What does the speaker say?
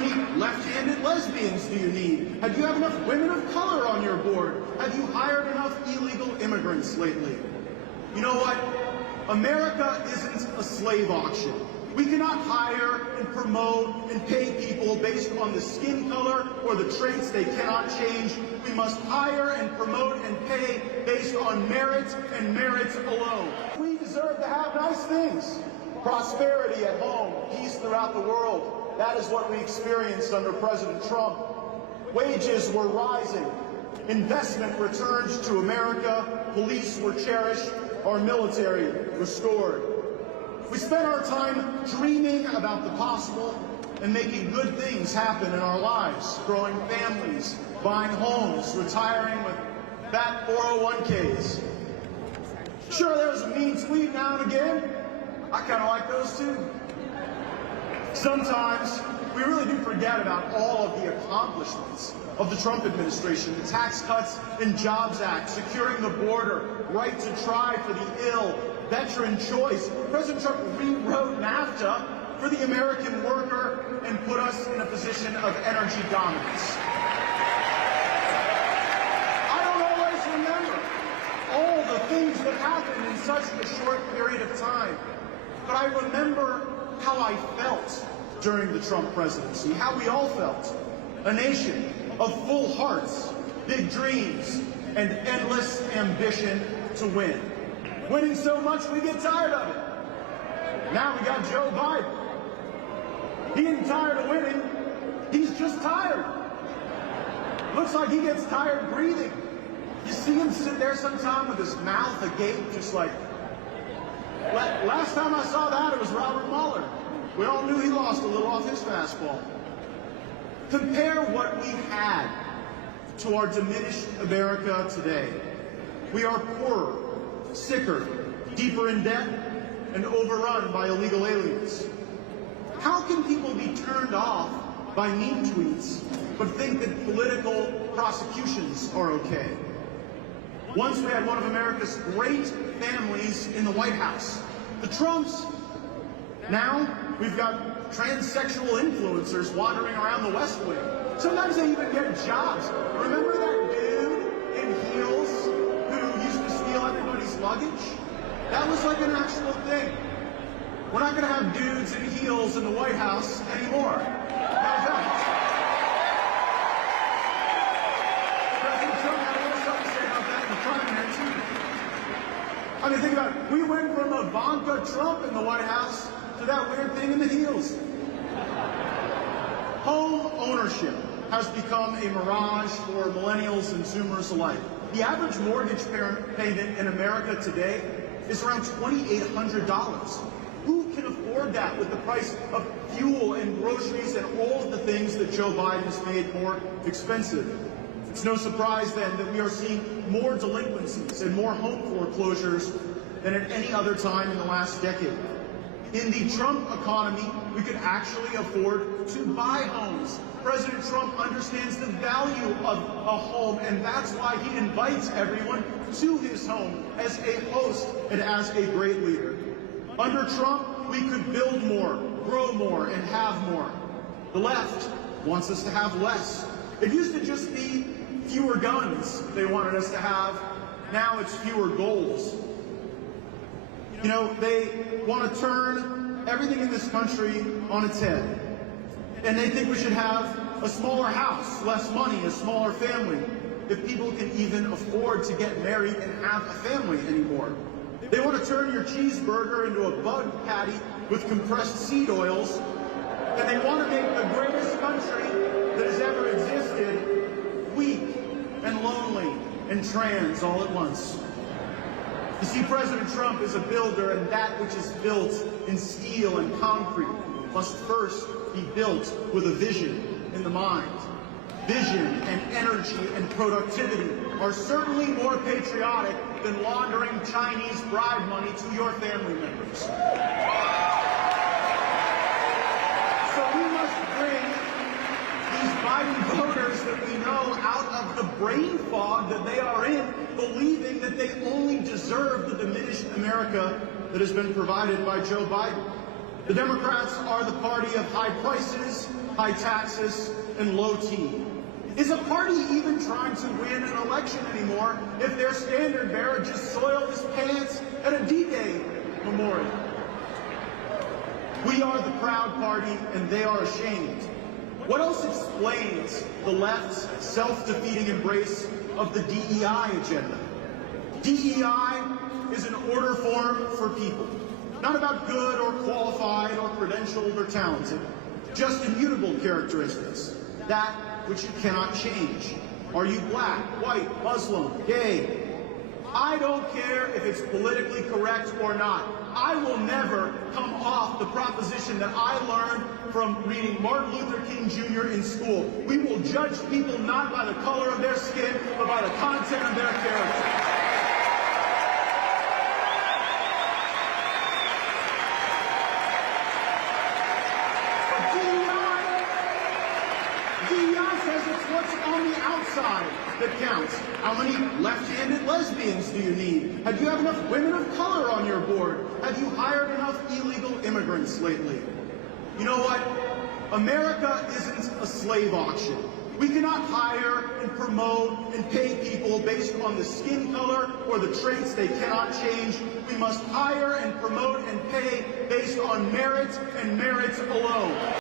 many left-handed lesbians do you need? Have you have enough women of color on your board? Have you hired enough illegal immigrants lately? You know what? America isn't a slave auction. We cannot hire and promote and pay people based on the skin color or the traits they cannot change. We must hire and promote and pay based on merit and merit alone. We deserve to have nice things. Prosperity at home, peace throughout the world. That is what we experienced under President Trump. Wages were rising. Investment returned to America. Police were cherished. Our military restored. We spent our time dreaming about the possible and making good things happen in our lives, growing families, buying homes, retiring with fat 401ks. Sure, there was a mean tweet now and again. I kind of like those too. Sometimes we really do forget about all of the accomplishments of the Trump administration, the Tax Cuts and Jobs Act, securing the border, right to try for the ill, veteran choice. President Trump rewrote NAFTA for the American worker and put us in a position of energy dominance. I don't always remember all the things that happened in such a short period of time, but I remember how I felt during the Trump presidency, how we all felt. A nation of full hearts, big dreams, and endless ambition to win. Winning so much we get tired of it. Now we got Joe Biden. He ain't tired of winning. He's just tired. Looks like he gets tired breathing. You see him sit there sometime with his mouth agape, just like, last time I saw that, it was Robert Mueller. We all knew he lost a little off his fastball. Compare what we had to our diminished America today. We are poorer, sicker, deeper in debt, and overrun by illegal aliens. How can people be turned off by meme tweets but think that political prosecutions are okay? Once we had one of America's great families in the White House, the Trumps. Now we've got transsexual influencers wandering around the West Wing. Sometimes they even get jobs. Remember that dude in heels who used to steal everybody's luggage? That was like an actual thing. We're not going to have dudes in heels in the White House anymore. Matter of fact, President Trump had a little something to say about that in the primary too. I mean, think about it. We went from Ivanka Trump in the White House to that weird thing in the heels. Home ownership has become a mirage for millennials and Zoomers alike. The average mortgage payment in America today is around $2,800. Who can afford that with the price of fuel and groceries and all of the things that Joe Biden has made more expensive? It's no surprise then that we are seeing more delinquencies and more home foreclosures than at any other time in the last decade. In the Trump economy, we could actually afford to buy homes. President Trump understands the value of a home, and that's why he invites everyone to his home as a host and as a great leader. Under Trump, we could build more, grow more, and have more. The left wants us to have less. It used to just be fewer guns they wanted us to have. Now it's fewer goals. You know, they want to turn everything in this country on its head. And they think we should have a smaller house, less money, a smaller family, if people can even afford to get married and have a family anymore. They want to turn your cheeseburger into a bug patty with compressed seed oils, and they want to make the greatest country that has ever existed weak and lonely and trans all at once. You see, President Trump is a builder, and that which is built in steel and concrete must first be built with a vision in the mind. Vision and energy and productivity are certainly more patriotic than laundering Chinese bribe money to your family members. So we must bring these Biden voters that we know out of the brain fog that they are in, believing that they only deserve the diminished America that has been provided by Joe Biden. The Democrats are the party of high prices, high taxes, and low T. Is a party even trying to win an election anymore if their standard bearer just soiled his pants at a D-Day memorial? We are the proud party, and they are ashamed. What else explains the left's self-defeating embrace of the DEI agenda? DEI is an order form for people, not about good or qualified or credentialed or talented, just immutable characteristics, that which you cannot change. Are you black, white, Muslim, gay? I don't care if it's politically correct or not. I will never come off the proposition that I learned from reading Martin Luther King Jr. in school. We will judge people not by the color of their skin, but by the content of their character. DEI says it's what's on the outside that counts. How many left-handed lesbians do you need? Have you have enough women of color on your board? Have you hired enough illegal immigrants lately? You know what? America isn't a slave auction. We cannot hire and promote and pay people based on the skin color or the traits they cannot change. We must hire and promote and pay based on merit and merit alone.